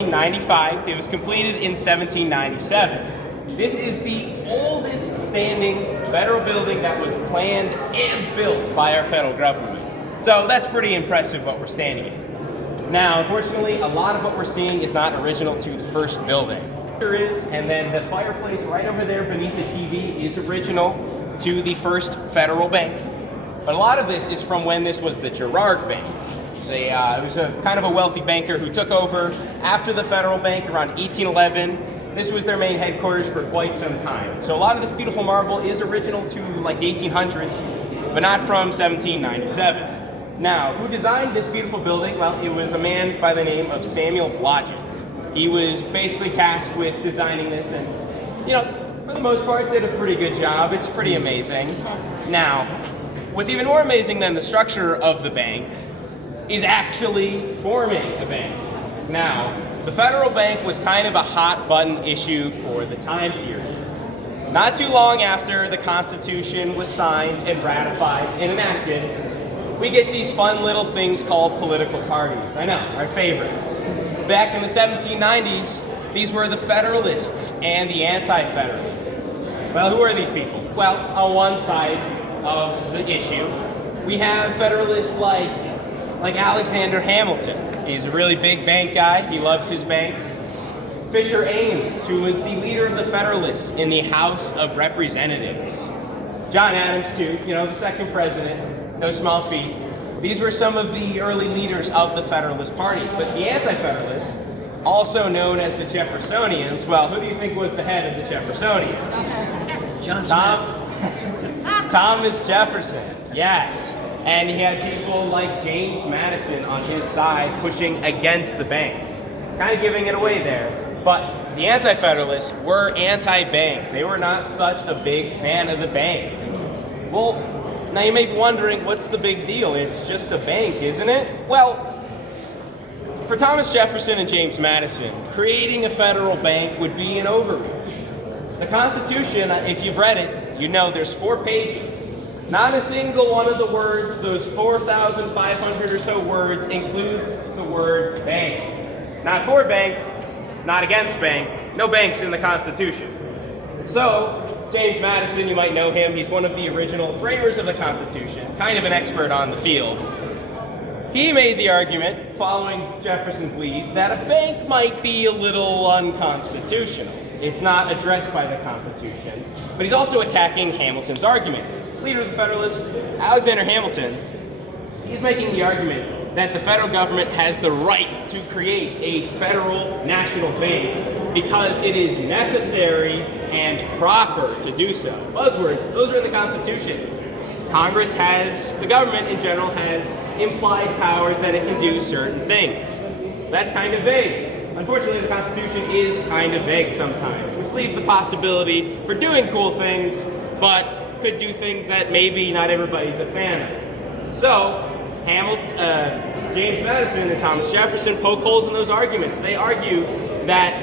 1795. It was completed in 1797. This is the oldest standing federal building that was planned and built by our federal government. So that's pretty impressive what we're standing in. Now, unfortunately, a lot of what we're seeing is not original to the first building. There is, and then the fireplace right over there beneath the TV is original to the first federal bank. But a lot of this is from when this was the Girard Bank. It was a kind of a wealthy banker who took over after the federal bank around 1811. This was their main headquarters for quite some time. So a lot of this beautiful marble is original to like the 1800s, but not from 1797. Now, who designed this beautiful building? Well, it was a man by the name of Samuel Blodgett. He was basically tasked with designing this and, for the most part, did a pretty good job. It's pretty amazing. Now, what's even more amazing than the structure of the bank is actually forming a bank. Now, the federal bank was kind of a hot button issue for the time period. Not too long after the Constitution was signed and ratified and enacted, we get these fun little things called political parties. I know, our favorites. Back in the 1790s, these were the Federalists and the Anti-Federalists. Well, who are these people? Well, on one side of the issue, we have Federalists like Alexander Hamilton. He's a really big bank guy. He loves his banks. Fisher Ames, who was the leader of the Federalists in the House of Representatives. John Adams, too, the second president, no small feat. These were some of the early leaders of the Federalist Party. But the Anti-Federalists, also known as the Jeffersonians, well, who do you think was the head of the Jeffersonians? Thomas Jefferson, yes. And he had people like James Madison on his side pushing against the bank. Kind of giving it away there. But the Anti-Federalists were anti-bank. They were not such a big fan of the bank. Well, now you may be wondering, what's the big deal? It's just a bank, isn't it? Well, for Thomas Jefferson and James Madison, creating a federal bank would be an overreach. The Constitution, if you've read it, you know there's 4 pages. Not a single one of the words, those 4,500 or so words, includes the word bank. Not for bank, not against bank, no banks in the Constitution. So, James Madison, you might know him, he's one of the original framers of the Constitution, kind of an expert on the field. He made the argument, following Jefferson's lead, that a bank might be a little unconstitutional. It's not addressed by the Constitution, but he's also attacking Hamilton's argument. Leader of the Federalists, Alexander Hamilton, he's making the argument that the federal government has the right to create a federal national bank because it is necessary and proper to do so. Buzzwords, those are in the Constitution. Congress has, the government in general has implied powers that it can do certain things. That's kind of vague. Unfortunately, the Constitution is kind of vague sometimes, which leaves the possibility for doing cool things, but could do things that maybe not everybody's a fan of. So, James Madison and Thomas Jefferson poke holes in those arguments. They argue that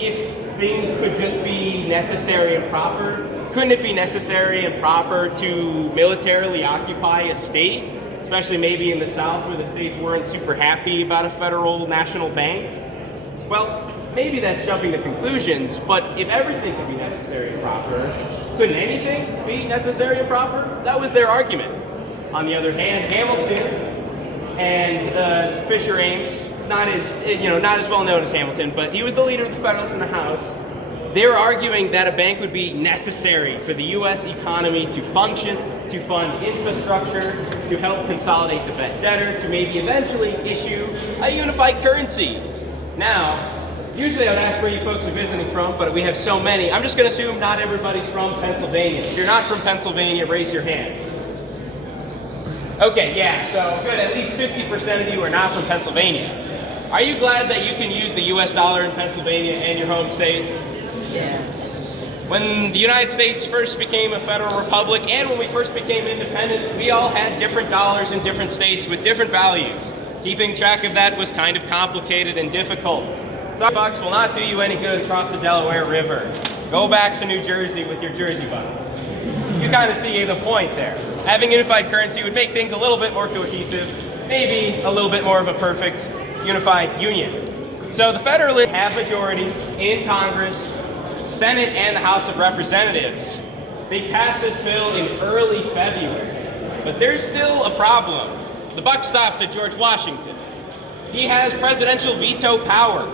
if things could just be necessary and proper, couldn't it be necessary and proper to militarily occupy a state, especially maybe in the South where the states weren't super happy about a federal national bank? Well, maybe that's jumping to conclusions, but if everything could be necessary and proper, couldn't anything be necessary and proper? That was their argument. On the other hand, Hamilton and Fisher Ames, not as well known as Hamilton, but he was the leader of the Federalists in the House. They were arguing that a bank would be necessary for the U.S. economy to function, to fund infrastructure, to help consolidate the debtor, to maybe eventually issue a unified currency. Now, usually I would ask where you folks are visiting from, but we have so many. I'm just going to assume not everybody's from Pennsylvania. If you're not from Pennsylvania, raise your hand. Okay, yeah, so good. At least 50% of you are not from Pennsylvania. Are you glad that you can use the US dollar in Pennsylvania and your home state? Yes. When the United States first became a federal republic and when we first became independent, we all had different dollars in different states with different values. Keeping track of that was kind of complicated and difficult. Starbucks will not do you any good across the Delaware River. Go back to New Jersey with your Jersey bucks. You kind of see the point there. Having unified currency would make things a little bit more cohesive, maybe a little bit more of a perfect unified union. So the Federalists have majorities in Congress, Senate, and the House of Representatives. They passed this bill in early February, but there's still a problem. The buck stops at George Washington. He has presidential veto power.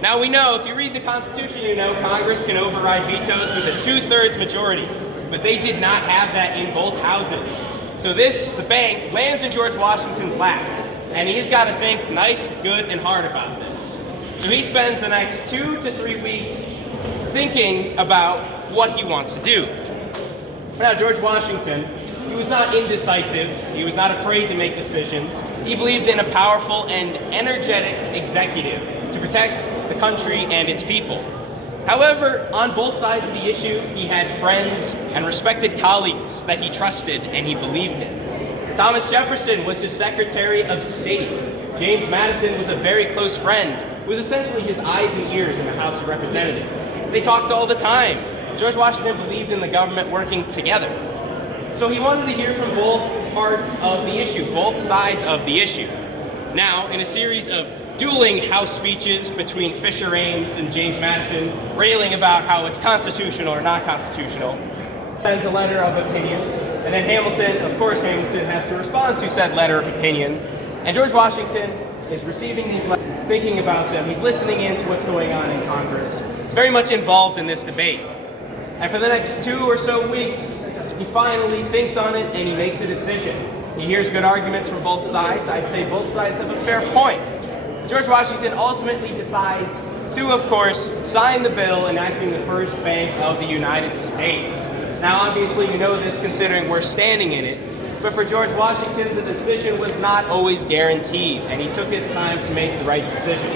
Now we know, if you read the Constitution, you know Congress can override vetoes with a 2/3 majority, but they did not have that in both houses. So the bank lands in George Washington's lap, and he's got to think nice, good, and hard about this. So he spends the next 2 to 3 weeks thinking about what he wants to do. Now, George Washington, he was not indecisive. He was not afraid to make decisions. He believed in a powerful and energetic executive to protect the country and its people. However, on both sides of the issue, he had friends and respected colleagues that he trusted and he believed in. Thomas Jefferson was his Secretary of State. James Madison was a very close friend, who was essentially his eyes and ears in the House of Representatives. They talked all the time. George Washington believed in the government working together. So he wanted to hear from both parts of the issue, both sides of the issue. Now, in a series of dueling House speeches between Fisher Ames and James Madison, railing about how it's constitutional or not constitutional, sends a letter of opinion, and then Hamilton has to respond to said letter of opinion, and George Washington is receiving these letters, thinking about them, he's listening in to what's going on in Congress. He's very much involved in this debate. And for the next 2 or so weeks, he finally thinks on it and he makes a decision. He hears good arguments from both sides. I'd say both sides have a fair point. George Washington ultimately decides to, of course, sign the bill enacting the first bank of the United States. Now, obviously, you know this considering we're standing in it, but for George Washington, the decision was not always guaranteed, and he took his time to make the right decision.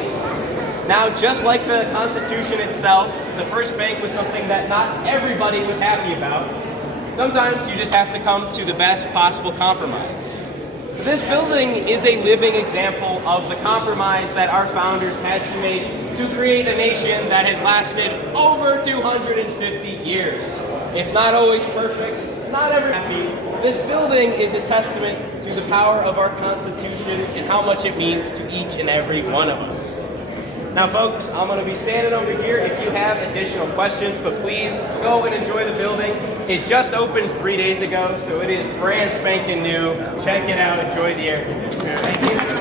Now, just like the Constitution itself, the first bank was something that not everybody was happy about. Sometimes you just have to come to the best possible compromise. But this building is a living example of the compromise that our founders had to make to create a nation that has lasted over 250 years. It's not always perfect, not ever happy. This building is a testament to the power of our Constitution and how much it means to each and every one of us. Now, folks, I'm going to be standing over here if you have additional questions, but please go and enjoy the building. It just opened 3 days ago, so it is brand spanking new. Check it out. Enjoy the air conditioning. Thank you.